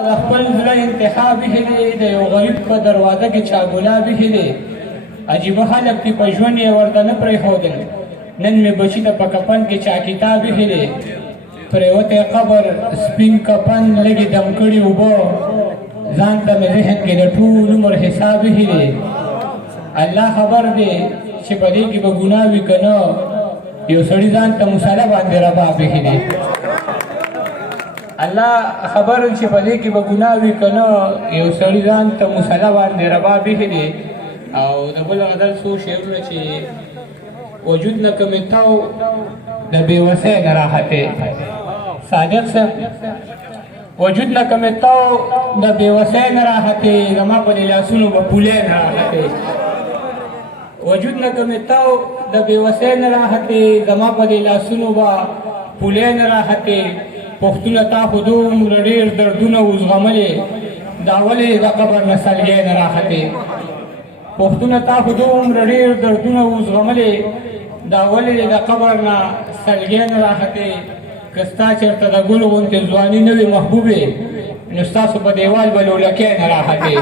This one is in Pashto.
خپل زړه انتخاب هلې د یو غریب په دروازه کې چا ګلابي هلې عجیبه خلک دي په ژوند یې ورته نه پرېښودل نن مې بچي ته په کفن کې چا کتابي هلې پرېوتی قبر سپین کفن لږې دم کړي اوبه ځان ته مې ذهن کې د ټول عمر حسابي هلې الله خبر دی چې په دې کې به ګناه وي که نه یو سړي ځان ته مسله باندې ربابې هلې الله خبر چې په دې کې به ګناه وي که نه یو سړي ځان ته مسله باندې رباب ایښی دی او د بل غزل څو شعرونه چې وجود نه کمیتاو د بېوسۍ نه راحتې صادق صاحب وجود نه کمیتاو د بېوسۍ نه راحتې زما په دې لاسونو به پولۍ نه راحتې وجود نه کمیتاو د بېوسۍ نه راحتې زما په دې لاسونو به پولۍ نه راحتې پښتونه تا خو دومره ډېر دردونه وزغملې دا ولې د قبر نه سلګۍ نه راختې پښتونه تا خو دومره ډېر دردونه وزغملې دا ولې د قبر نه سلګۍ نه راختې که ستا چېرته د ګل غوندې ځواني نه وي محبوبې نو ستاسو په دیوال به لولکۍ نه راختې